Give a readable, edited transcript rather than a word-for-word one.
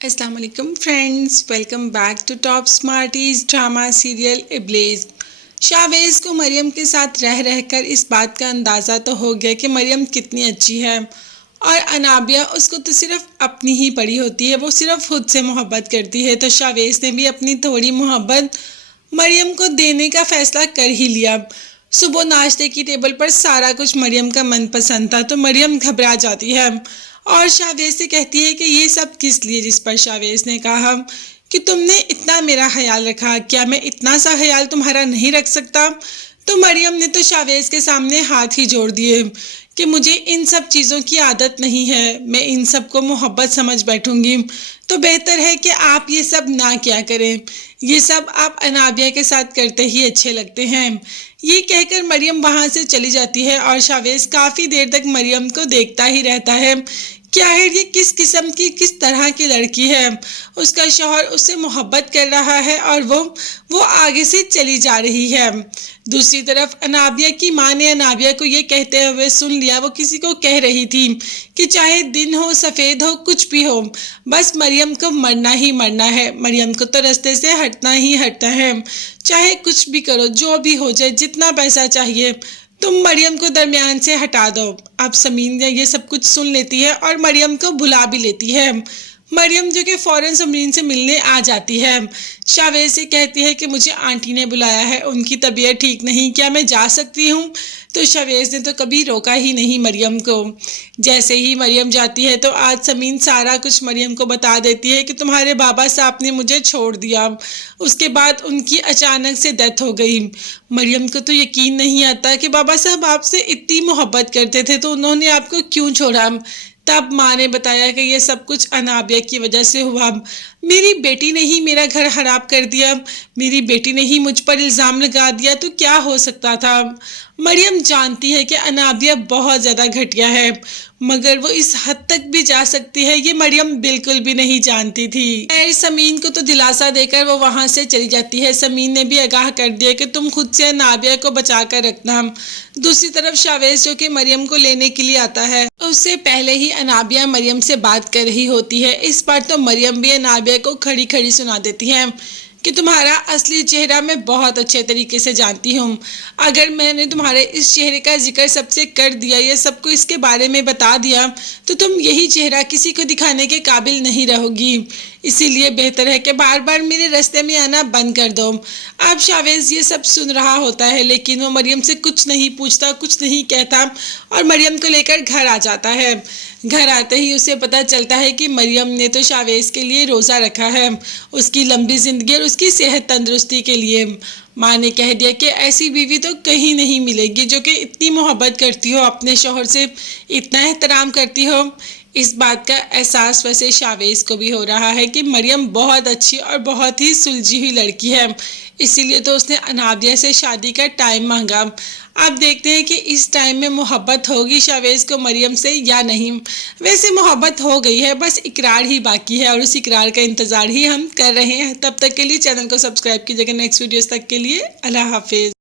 السلام علیکم friends, welcome back to top smarties drama serial ابلیس۔ شاویز کو مریم کے ساتھ رہ رہ کر اس بات کا اندازہ تو ہو گیا کہ مریم کتنی اچھی ہے، اور انابیہ اس کو تو صرف اپنی ہی پڑی ہوتی ہے، وہ صرف خود سے محبت کرتی ہے۔ تو شاویز نے بھی اپنی تھوڑی محبت مریم کو دینے کا فیصلہ کر ہی لیا۔ صبح ناشتے کی ٹیبل پر سارا کچھ مریم کا من پسند تھا تو مریم گھبرا جاتی ہے اور شاویز سے کہتی ہے کہ یہ سب کس لیے، جس پر شاویز نے کہا کہ تم نے اتنا میرا خیال رکھا، کیا میں اتنا سا خیال تمہارا نہیں رکھ سکتا؟ تو مریم نے تو شاویز کے سامنے ہاتھ ہی جوڑ دیے کہ مجھے ان سب چیزوں کی عادت نہیں ہے، میں ان سب کو محبت سمجھ بیٹھوں گی، تو بہتر ہے کہ آپ یہ سب نہ کیا کریں، یہ سب آپ انابیہ کے ساتھ کرتے ہی اچھے لگتے ہیں۔ یہ کہہ کر مریم وہاں سے چلی جاتی ہے اور شاویز کافی دیر تک مریم کو دیکھتا ہی رہتا ہے کہ آخر یہ کس قسم کی، کس طرح کی لڑکی ہے۔ اس کا شوہر اس سے محبت کر رہا ہے اور وہ آگے سے چلی جا رہی ہے۔ دوسری طرف انابیہ کی ماں نے انابیہ کو یہ کہتے ہوئے سن لیا، وہ کسی کو کہہ رہی تھی کہ چاہے دن ہو سفید ہو کچھ بھی ہو، بس مریم کو مرنا ہی مرنا ہے، مریم کو تو رستے سے ہٹنا ہی ہٹنا ہے، چاہے کچھ بھی کرو، جو بھی ہو جائے، جتنا پیسہ چاہیے تم مریم کو درمیان سے ہٹا دو۔ اب سمین یہ سب کچھ سن لیتی ہے اور مریم کو بلا بھی لیتی ہے۔ مریم جو کہ فوراً سمرین سے ملنے آ جاتی ہے، شاویز سے کہتی ہے کہ مجھے آنٹی نے بلایا ہے، ان کی طبیعت ٹھیک نہیں، کیا میں جا سکتی ہوں؟ تو شاویز نے تو کبھی روکا ہی نہیں مریم کو۔ جیسے ہی مریم جاتی ہے تو آج سمین سارا کچھ مریم کو بتا دیتی ہے کہ تمہارے بابا صاحب نے مجھے چھوڑ دیا، اس کے بعد ان کی اچانک سے ڈیتھ ہو گئی۔ مریم کو تو یقین نہیں آتا کہ بابا صاحب آپ سے اتنی محبت کرتے تھے تو انہوں نے آپ کو کیوں چھوڑا؟ تب ماں نے بتایا کہ یہ سب کچھ انابیہ کی وجہ سے ہوا، میری بیٹی نے ہی میرا گھر خراب کر دیا، میری بیٹی نے ہی مجھ پر الزام لگا دیا، تو کیا ہو سکتا تھا؟ مریم جانتی ہے کہ انابیہ بہت زیادہ گھٹیا ہے، مگر وہ اس حد تک بھی جا سکتی ہے یہ مریم بالکل بھی نہیں جانتی تھی۔ سمین کو تو دلاسا دے کر وہ وہاں سے چلی جاتی ہے۔ سمین نے بھی آگاہ کر دیا کہ تم خود سے انابیہ کو بچا کر رکھنا۔ دوسری طرف شاویز جو کہ مریم کو لینے کے لیے آتا ہے، اس سے پہلے ہی انابیہ مریم سے بات کر رہی ہوتی ہے۔ اس بار تو مریم بھی انابیہ کو کھڑی کھڑی سنا دیتی ہے کہ تمہارا اصلی چہرہ میں بہت اچھے طریقے سے جانتی ہوں، اگر میں نے تمہارے اس چہرے کا ذکر سب سے کر دیا یا سب کو اس کے بارے میں بتا دیا تو تم یہی چہرہ کسی کو دکھانے کے قابل نہیں رہو گی، اسی لیے بہتر ہے کہ بار بار میرے راستے میں آنا بند کر دو۔ اب شاویز یہ سب سن رہا ہوتا ہے لیکن وہ مریم سے کچھ نہیں پوچھتا، کچھ نہیں کہتا اور مریم کو لے کر گھر آ جاتا ہے۔ گھر آتے ہی اسے پتہ چلتا ہے کہ مریم نے تو شاویز کے لیے روزہ رکھا ہے، اس کی لمبی زندگی اور اس کی صحت تندرستی کے لیے۔ ماں نے کہہ دیا کہ ایسی بیوی تو کہیں نہیں ملے گی جو کہ اتنی محبت کرتی ہو، اپنے شوہر سے اتنا احترام کرتی ہو۔ اس بات کا احساس ویسے شاویز کو بھی ہو رہا ہے کہ مریم بہت اچھی اور بہت ہی سلجھی ہوئی لڑکی ہے، اسی لیے تو اس نے انابیہ سے شادی کا ٹائم مانگا۔ اب دیکھتے ہیں کہ اس ٹائم میں محبت ہوگی شاویز کو مریم سے یا نہیں۔ ویسے محبت ہو گئی ہے، بس اقرار ہی باقی ہے اور اس اقرار کا انتظار ہی ہم کر رہے ہیں۔ تب تک کے لیے چینل کو سبسکرائب کیجیے گا، نیکسٹ ویڈیوز تک کے لیے اللہ حافظ۔